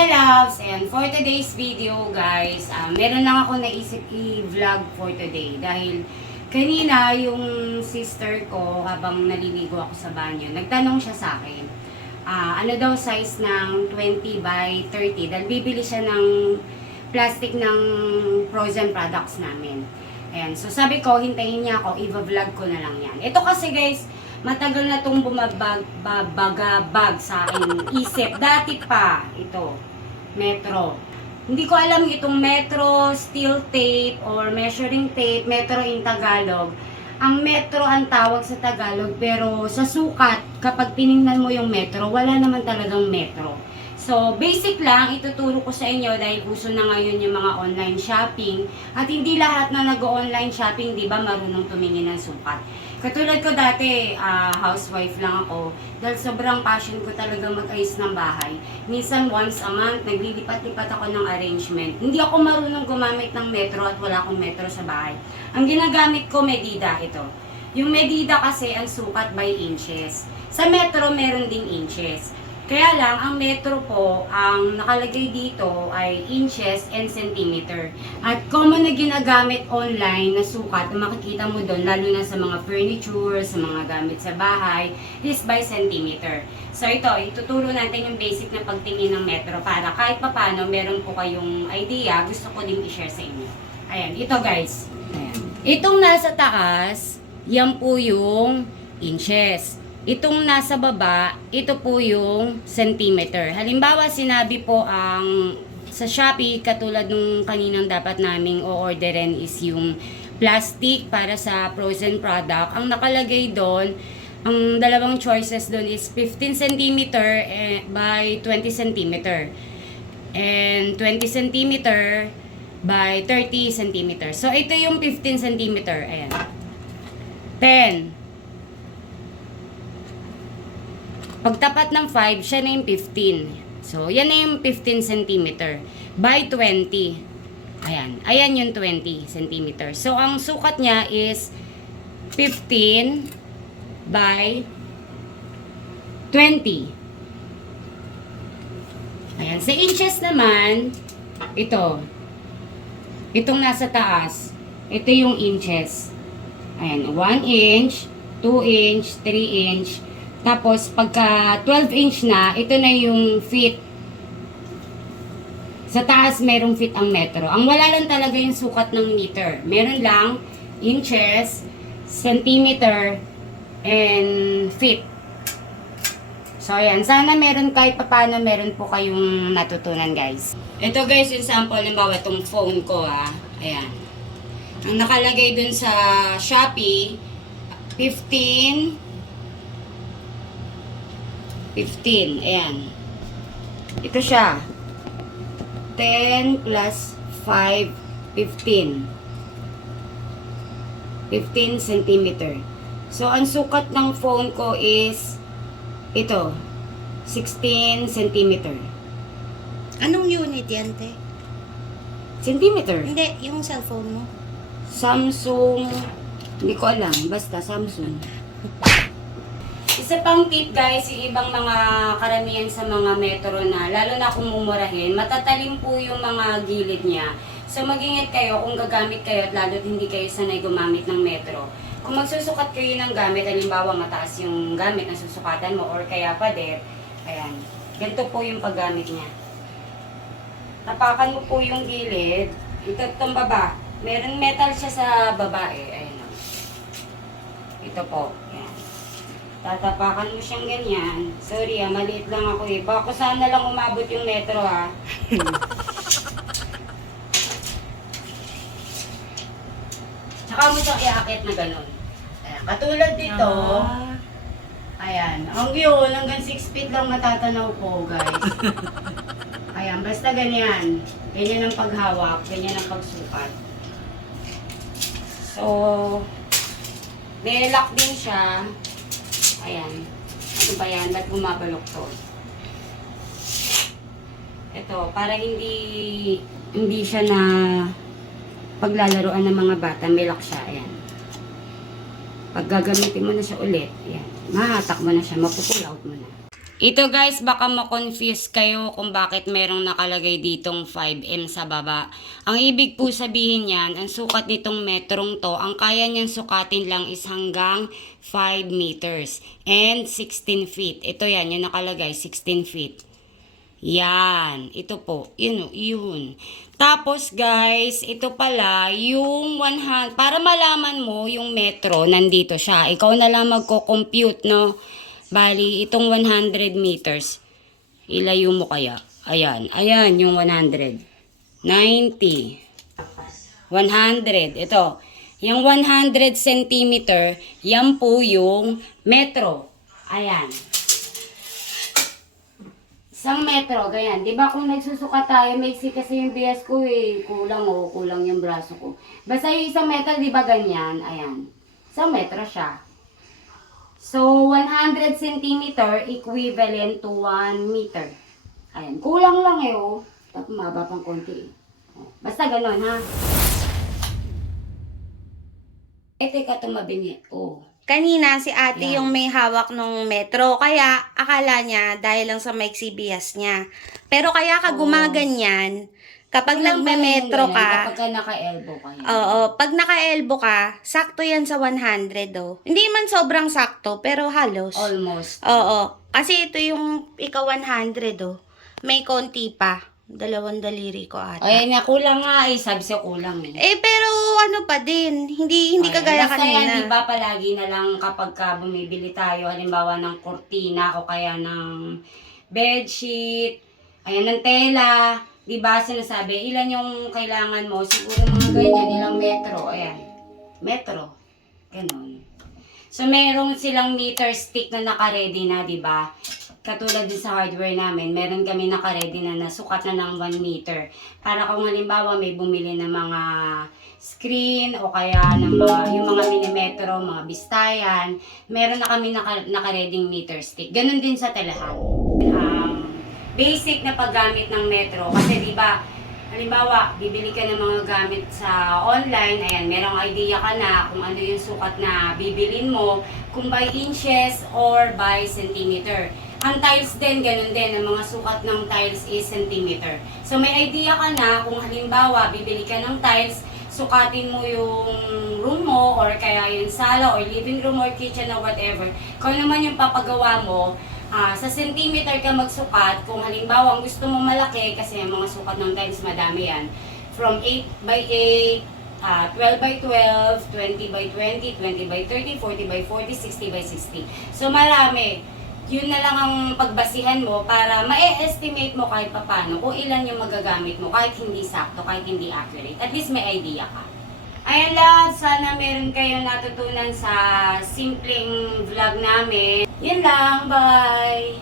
Hi loves! And for today's video guys, meron lang ako naisip i-vlog for today dahil kanina yung sister ko habang naliligo ako sa banyo, nagtanong siya sa akin ano daw size ng 20 by 30 dahil bibili siya ng plastic ng frozen products namin. Ayan, so sabi ko hintayin niya ako, i-vlog ko na lang yan. Ito kasi guys, matagal na itong bumabagabag sa aking isip. Dati pa, ito, metro. Hindi ko alam itong metro, steel tape, or measuring tape, metro in Tagalog. Ang metro ang tawag sa Tagalog, pero sa sukat, kapag tinignan mo yung metro, wala naman talagang metro. So, basic lang, ituturo ko sa inyo dahil uso na ngayon yung mga online shopping. At hindi lahat na nag-online shopping, di ba, marunong tumingin ng sukat. Katulad ko dati, housewife lang ako. Dahil sobrang passion ko talaga mag-ayos ng bahay. Minsan once a month, naglilipat-lipat ako ng arrangement. Hindi ako marunong gumamit ng metro at wala akong metro sa bahay. Ang ginagamit ko, medida, ito. Yung medida kasi ang sukat by inches. Sa metro, meron ding inches. Kaya lang, ang metro po, ang nakalagay dito ay inches and centimeter. At common na ginagamit online na sukat na makikita mo doon, lalo na sa mga furniture, sa mga gamit sa bahay, is by centimeter. So ito, ituturo natin yung basic na pagtingin ng metro para kahit papano meron po kayong idea, gusto ko din i-share sa inyo. Ayan, ito guys. Ayan. Itong nasa taas, yan po yung inches. Itong nasa baba, ito po yung centimeter. Halimbawa, sinabi po ang sa Shopee, katulad nung kaninang dapat naming o-orderin is yung plastic para sa frozen product. Ang nakalagay doon, ang dalawang choices doon is 15 cm by 20 cm. And 20 cm by 30 cm. So, ito yung 15 cm. Ayan. 10. Pagtapat ng 5, siya na yung 15. So, yan na yung 15 cm by 20. Ayan. Ayan yung 20 cm. So, ang sukat niya is 15 by 20. Ayan. Sa inches naman, ito. Itong nasa taas. Ito yung inches. Ayan. 1 inch, 2 inch, 3 inch. Tapos, pagka 12 inch na, ito na yung feet. Sa taas, merong feet ang metro. Ang wala lang talaga yung sukat ng meter. Meron lang inches, centimeter, and feet. So, ayan. Sana meron kahit paano meron po kayong natutunan, guys. Ito, guys, yung sample. Halimbawa, itong phone ko, Ayan. Ang nakalagay dun sa Shopee, 15, ayan. Ito siya. 10 plus 5, 15. 15 centimeter. So, ang sukat ng phone ko is ito, 16 centimeter. Anong unit yan, te? Centimeter. Hindi, yung cellphone mo. Samsung, hindi ko alam. Basta Samsung. Isa pang tip guys, yung ibang mga karamihan sa mga metro na, lalo na kung mumurahin, matatalim po yung mga gilid niya. So mag-ingat kayo kung gagamit kayo at lalo't hindi kayo sanay gumamit ng metro. Kung magsusukat kayo ng gamit, halimbawa mataas yung gamit na susukatan mo or kaya pader, ayan, ganito po yung paggamit niya. Tapakan mo po yung gilid, itong baba, meron metal siya sa baba ayan. Ito po, ayan. Tatapakan mo siyang ganyan. Sorry maliit lang ako Baka sana lang umabot yung metro Tsaka mo siyang iakit na ganun. Ayan. Katulad dito, ayan. Ang yun, hanggang 6 feet lang matatanaw ko, guys. Ayan, basta ganyan. Ganyan ang paghawak, ganyan ang pagsukat. So, may lock din siya. Ayan. Ano ba yan? Ba't bumabalok to? Ito, para hindi siya na paglalaroan ng mga bata, may lock siya. Ayan. Pag gagamitin mo na siya ulit, ayan. Mahatak mo na siya, mapupull out mo na. Ito guys, baka ma-confuse kayo kung bakit merong nakalagay ditong 5M sa baba. Ang ibig po sabihin yan, ang sukat nitong metrong to, ang kaya niyang sukatin lang is hanggang 5 meters and 16 feet. Ito yan, yung nakalagay, 16 feet. Yan, ito po, yun. Tapos guys, ito pala, yung 100, para malaman mo yung metro, nandito siya. Ikaw na lang magko-compute, no? Bali, itong 100 meters, ilayo mo kaya? Ayan, ayan yung 100. 90. 100. Ito, yung 100 centimeter, yan po yung metro. Ayan. Isang metro, ganyan. Di ba kung nagsusuka tayo, maiksi kasi yung bias ko eh. Kulang yung braso ko. Basta yung isang metro, di ba ganyan? Ayan. Isang metro siya. So, 100 centimeter equivalent to 1 meter. Ayan. Kulang lang eh, oh. Tapos maba pang konti eh. Basta ganon, ha? Teka, tumabi niya. Oh. Kanina si ate Yan. yung may hawak ng metro, kaya akala niya dahil lang sa maiksi bias niya. Pero kaya ka gumaganyan, kapag nagme-metro ka, Kapag ka naka-elbow ka. Yan. oo, pag naka-elbow ka, sakto yan sa 100, oh. Hindi man sobrang sakto, pero halos. Almost. Oo, kasi ito yung ika 100, oh. May konti pa. 2 daliri ko ata. Ayan nga, kulang nga eh. Sabi siya kulang eh. Pero ano pa din, hindi kagaya Basta kanina. yan, di ba palagi na lang kapag ka bumibili tayo, halimbawa ng kurtina o kaya ng bedsheet, ayan, ng tela, di ba sinasabi, ilan yung kailangan mo? Siguro mga ganyan, ilang metro, ayan, metro, ganun. So, meron silang meter stick na naka-ready na, di ba? Katulad din sa hardware namin, meron kami naka-ready na nasukat na ng 1 meter. Para kung halimbawa may bumili ng mga screen o kaya ng mga, yung mga milimetro, mga bistayan, meron na kami naka-ready meter stick. Ganun din sa telehan. Basic na paggamit ng metro kasi di ba halimbawa, bibili ka ng mga gamit sa online, ayan, merong idea ka na kung ano yung sukat na bibilin mo, kung by inches or by centimeter. Ang tiles din, ganun din, ang mga sukat ng tiles is centimeter. So may idea ka na kung halimbawa, bibili ka ng tiles, sukatin mo yung room mo or kaya yung sala or living room or kitchen or whatever. Kung naman yung papagawa mo, sa centimeter ka magsukat, kung halimbawa ang gusto mo malaki, kasi yung mga sukat ng tiles madami yan, from 8 by 8, 12 by 12, 20 by 20, 20 by 30, 40 by 40, 60 by 60. So marami. Yun na lang ang pagbasihan mo para ma-estimate mo kahit papano kung ilan yung magagamit mo kahit hindi sakto, kahit hindi accurate. At least may idea ka. Ayan lahat, sana meron kayong natutunan sa simpleng vlog namin. Yun lang, bye!